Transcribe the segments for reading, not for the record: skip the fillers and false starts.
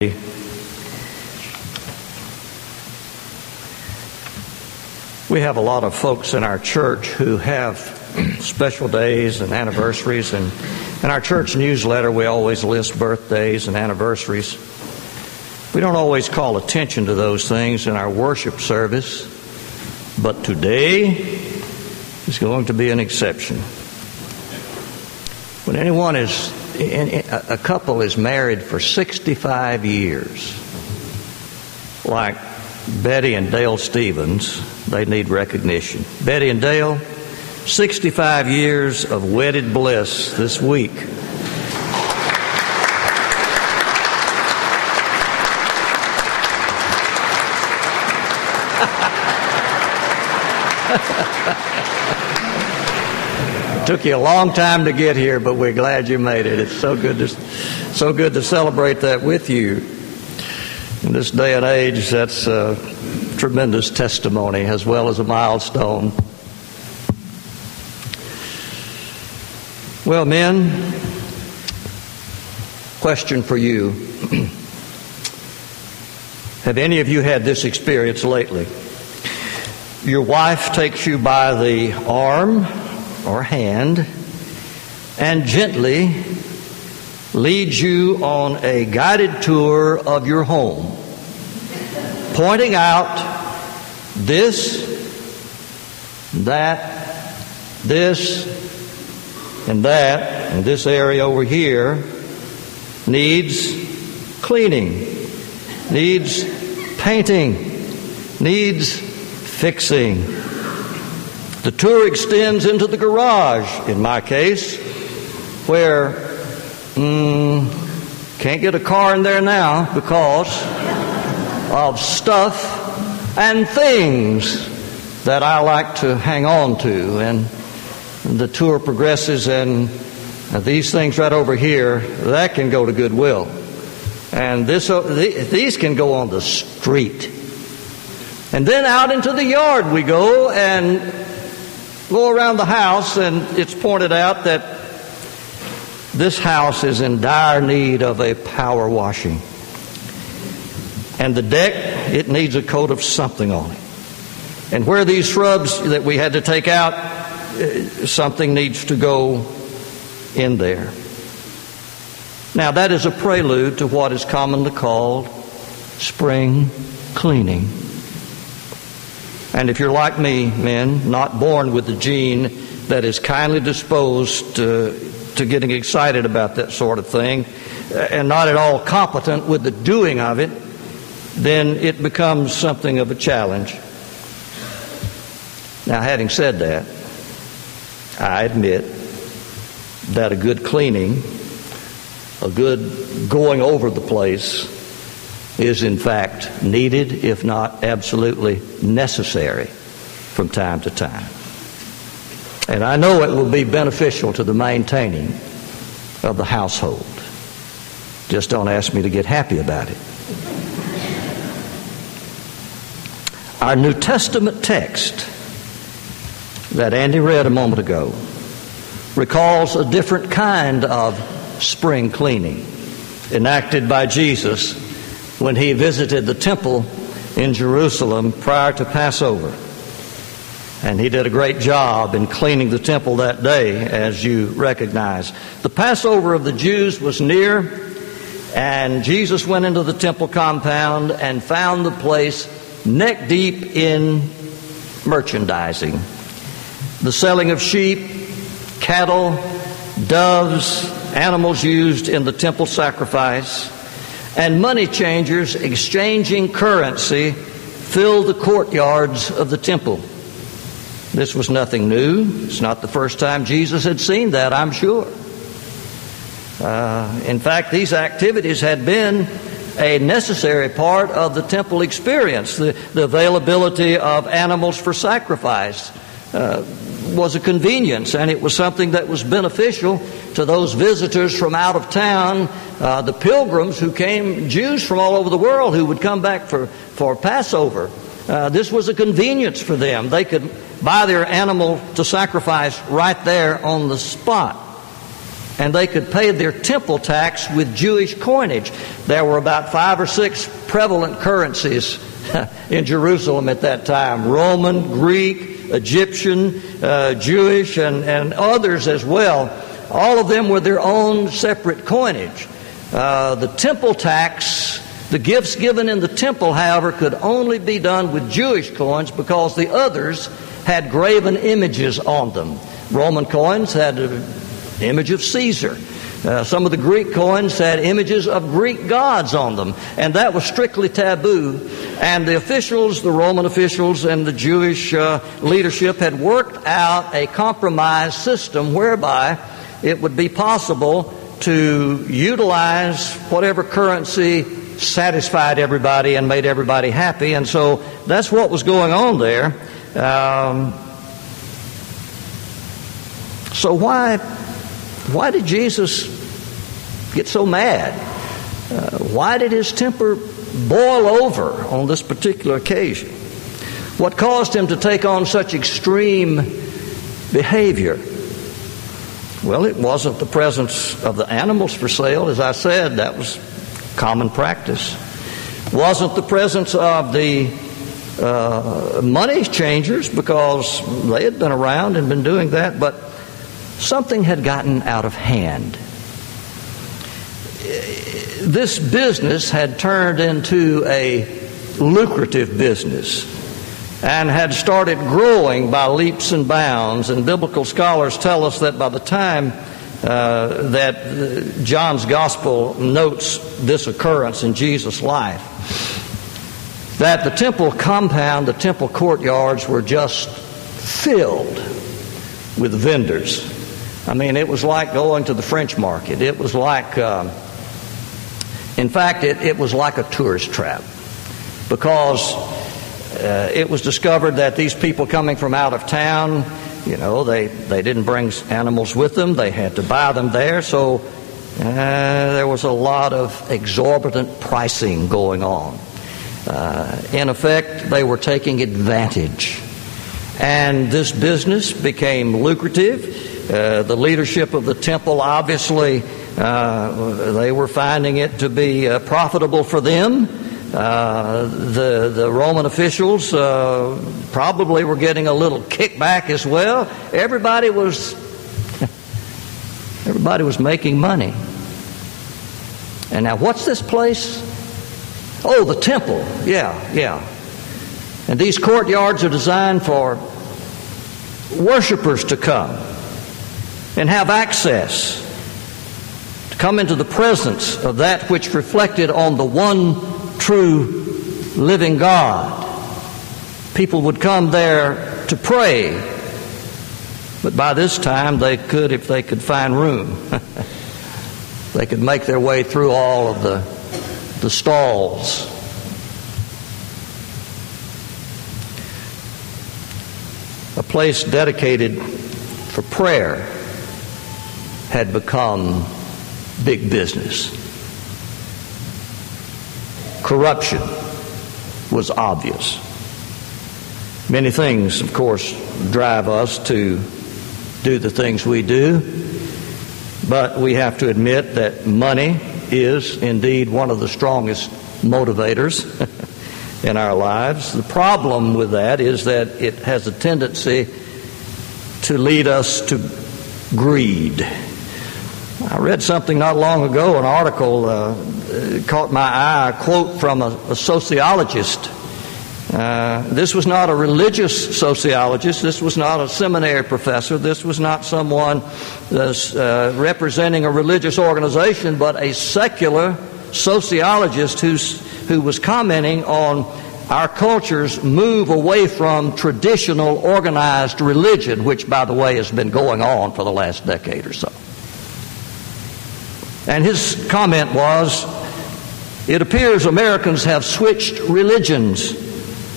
We have a lot of folks in our church who have special days and anniversaries, and in our church newsletter we always list birthdays and anniversaries. We don't always call attention to those things in our worship service, but today is going to be an exception. When a couple is married for 65 years, like Betty and Dale Stevens, they need recognition. Betty and Dale, 65 years of wedded bliss this week. It took you a long time to get here, but we're glad you made it. It's so good to celebrate that with you. In this day and age, that's a tremendous testimony as well as a milestone. Well, men, question for you. Have any of you had this experience lately? Your wife takes you by the arm or hand and gently leads you on a guided tour of your home, pointing out this, that, this, and that, and this area over here needs cleaning, needs painting, needs fixing. The tour extends into the garage, in my case, where can't get a car in there now because of stuff and things that I like to hang on to. And the tour progresses, and these things right over here, that can go to Goodwill. And these can go on the street. And then out into the yard we go and go around the house, and it's pointed out that this house is in dire need of a power washing. And the deck, it needs a coat of something on it. And where these shrubs that we had to take out, something needs to go in there. Now, that is a prelude to what is commonly called spring cleaning. And if you're like me, men, not born with the gene that is kindly disposed to getting excited about that sort of thing, and not at all competent with the doing of it, then it becomes something of a challenge. Now, having said that, I admit that a good cleaning, a good going over the place, is in fact needed, if not absolutely necessary, from time to time. And I know it will be beneficial to the maintaining of the household. Just don't ask me to get happy about it. Our New Testament text that Andy read a moment ago recalls a different kind of spring cleaning enacted by Jesus when he visited the temple in Jerusalem prior to Passover. And he did a great job in cleaning the temple that day, as you recognize. The Passover of the Jews was near, and Jesus went into the temple compound and found the place neck deep in merchandising. The selling of sheep, cattle, doves, animals used in the temple sacrifice, and money changers exchanging currency filled the courtyards of the temple. This was nothing new. It's not the first time Jesus had seen that, I'm sure. In fact, these activities had been a necessary part of the temple experience. The availability of animals for sacrifice was a convenience, and it was something that was beneficial to those visitors from out of town, the pilgrims who came, Jews from all over the world who would come back for Passover. This was a convenience for them. They could buy their animal to sacrifice right there on the spot. and they could pay their temple tax with Jewish coinage. There were about 5 or 6 prevalent currencies in Jerusalem at that time: Roman, Greek, Egyptian, Jewish, and others as well. All of them were their own separate coinage. The temple tax, the gifts given in the temple, however, could only be done with Jewish coins because the others had graven images on them. Roman coins had an image of Caesar. Some of the Greek coins had images of Greek gods on them, and that was strictly taboo. And the officials, the Roman officials and the Jewish leadership had worked out a compromise system whereby it would be possible to utilize whatever currency satisfied everybody and made everybody happy. And so that's what was going on there. So why did Jesus get so mad? Why did his temper boil over on this particular occasion? What caused him to take on such extreme behavior? Well, it wasn't the presence of the animals for sale. As I said, that was common practice. It wasn't the presence of the money changers, because they had been around and been doing that, but something had gotten out of hand. This business had turned into a lucrative business and had started growing by leaps and bounds. And biblical scholars tell us that by the time that John's Gospel notes this occurrence in Jesus' life, that the temple compound, the temple courtyards were just filled with vendors. I mean, it was like going to the French market. It was like, in fact, it was like a tourist trap, because it was discovered that these people coming from out of town, they didn't bring animals with them. They had to buy them there. So there was a lot of exorbitant pricing going on. In effect, they were taking advantage. And this business became lucrative. The leadership of the temple, obviously, they were finding it to be profitable for them. The Roman officials probably were getting a little kickback as well. Everybody was making money. And now, what's this place? Oh, the temple. Yeah. And these courtyards are designed for worshipers to come and have access, to come into the presence of that which reflected on the one true living God. People would come there to pray, but by this time they could, if they could find room, they could make their way through all of the stalls. A place dedicated for prayer had become big business. Corruption was obvious. Many things, of course, drive us to do the things we do, but we have to admit that money is indeed one of the strongest motivators in our lives. The problem with that is that it has a tendency to lead us to greed. I read something not long ago, an article caught my eye, a quote from a sociologist. This was not a religious sociologist. This was not a seminary professor. This was not someone representing a religious organization, but a secular sociologist who was commenting on our culture's move away from traditional organized religion, which, by the way, has been going on for the last decade or so. And his comment was, it appears Americans have switched religions.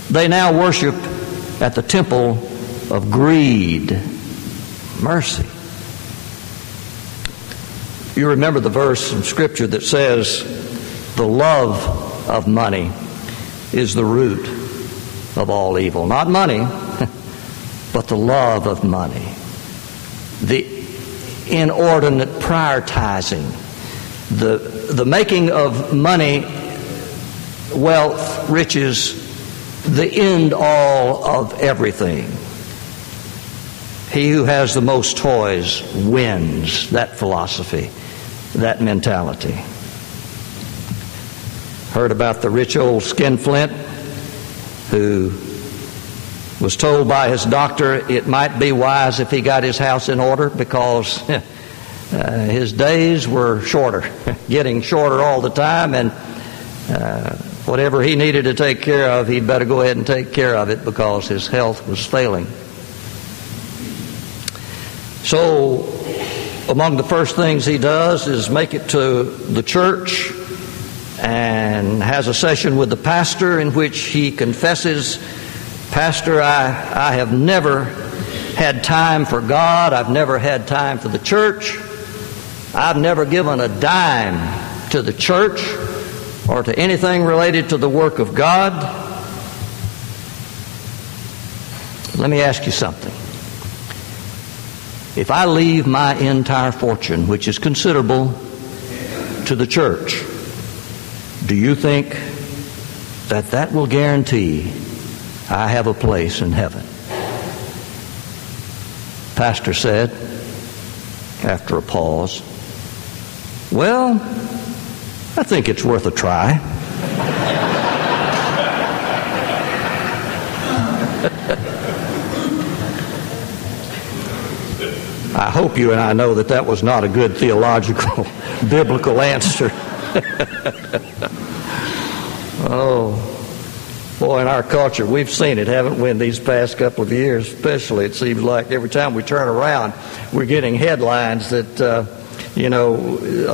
They now worship at the temple of greed. Mercy. You remember the verse in Scripture that says, the love of money is the root of all evil. Not money, but the love of money. The inordinate prioritizing, the making of money, wealth, riches, the end all of everything. He who has the most toys wins. That philosophy, that mentality. Heard about the rich old skinflint who was told by his doctor it might be wise if he got his house in order because his days were shorter, getting shorter all the time, and whatever he needed to take care of, he'd better go ahead and take care of it because his health was failing. So, among the first things he does is make it to the church and has a session with the pastor in which he confesses, "Pastor, I have never had time for God. I've never had time for the church. I've never given a dime to the church or to anything related to the work of God." Let me ask you something. If I leave my entire fortune, which is considerable, to the church, do you think that that will guarantee I have a place in heaven? Pastor said, after a pause, "Well, I think it's worth a try." I hope you and I know that that was not a good theological, biblical answer. Oh, boy, in our culture, we've seen it, haven't we, in these past couple of years especially. It seems like every time we turn around, we're getting headlines that, a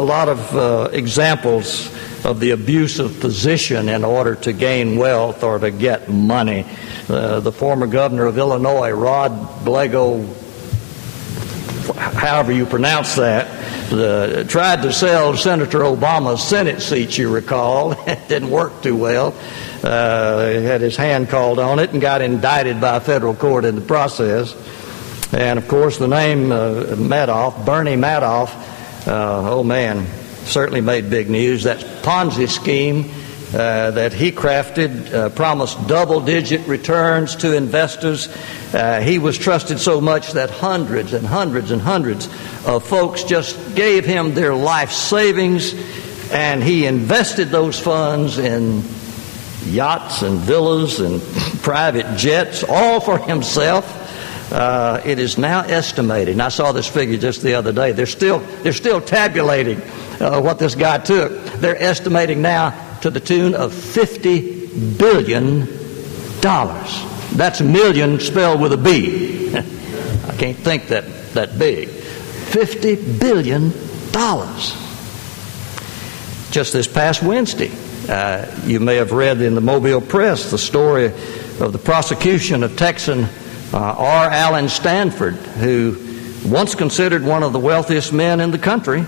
lot of examples of the abuse of position in order to gain wealth or to get money. The former governor of Illinois, Rod Blego, however you pronounce that, tried to sell Senator Obama's Senate seat, you recall. It didn't work too well. He had his hand called on it and got indicted by a federal court in the process. And, of course, the name Madoff, Bernie Madoff, oh man, certainly made big news. That Ponzi scheme that he crafted promised double-digit returns to investors. He was trusted so much that hundreds and hundreds and hundreds of folks just gave him their life savings, and he invested those funds in yachts and villas and private jets, all for himself. It is now estimated, and I saw this figure just the other day, they're still tabulating what this guy took. They're estimating now to the tune of $50 billion. That's million spelled with a B. I can't think that big. $50 billion. Just this past Wednesday, you may have read in the Mobile Press the story of the prosecution of Texan R. Allen Stanford, who once considered one of the wealthiest men in the country,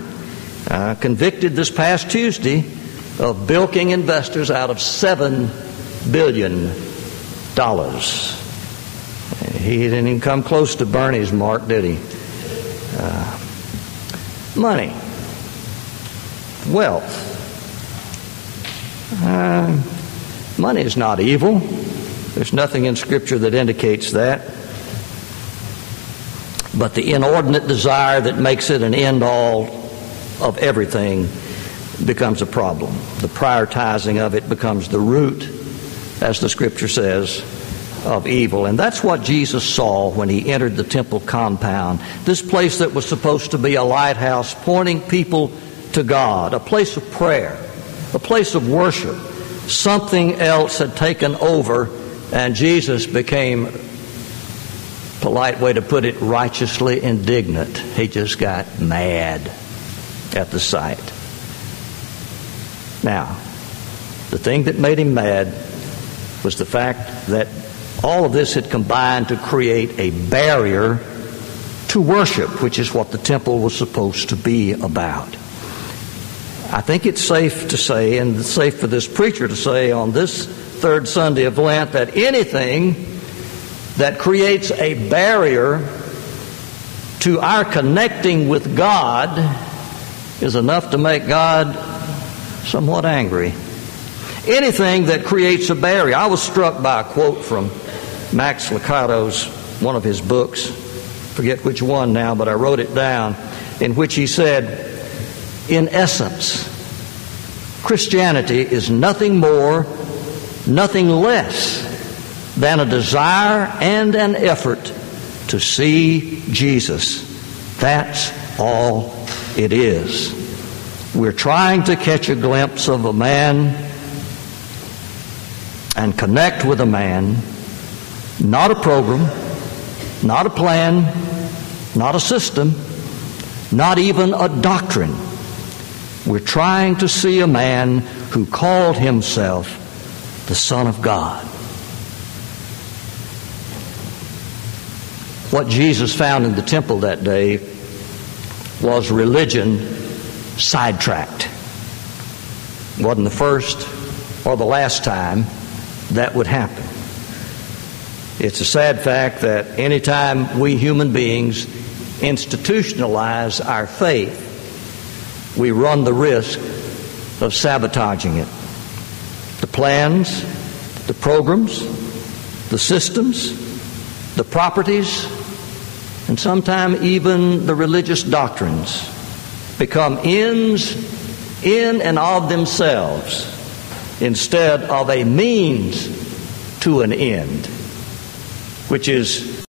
convicted this past Tuesday of bilking investors out of $7 billion. He didn't even come close to Bernie's mark, did he? Money, wealth. Money is not evil. There's nothing in Scripture that indicates that. But the inordinate desire that makes it an end-all of everything becomes a problem. The prioritizing of it becomes the root, as the Scripture says, of evil. And that's what Jesus saw when he entered the temple compound. This place that was supposed to be a lighthouse pointing people to God, a place of prayer, a place of worship. Something else had taken over, and Jesus became, polite way to put it, righteously indignant. He just got mad at the sight. Now, the thing that made him mad was the fact that all of this had combined to create a barrier to worship, which is what the temple was supposed to be about. I think it's safe to say, and it's safe for this preacher to say on this third Sunday of Lent, that anything that creates a barrier to our connecting with God is enough to make God somewhat angry. Anything that creates a barrier. I was struck by a quote from Max Lucado's, one of his books, forget which one now, but I wrote it down, in which he said, in essence, Christianity is nothing more, nothing less than a desire and an effort to see Jesus. That's all it is. We're trying to catch a glimpse of a man and connect with a man, not a program, not a plan, not a system, not even a doctrine. We're trying to see a man who called himself the Son of God. What Jesus found in the temple that day was religion sidetracked. It wasn't the first or the last time that would happen. It's a sad fact that anytime we human beings institutionalize our faith, we run the risk of sabotaging it. The plans, the programs, the systems, the properties, and sometimes even the religious doctrines become ends in and of themselves instead of a means to an end, which is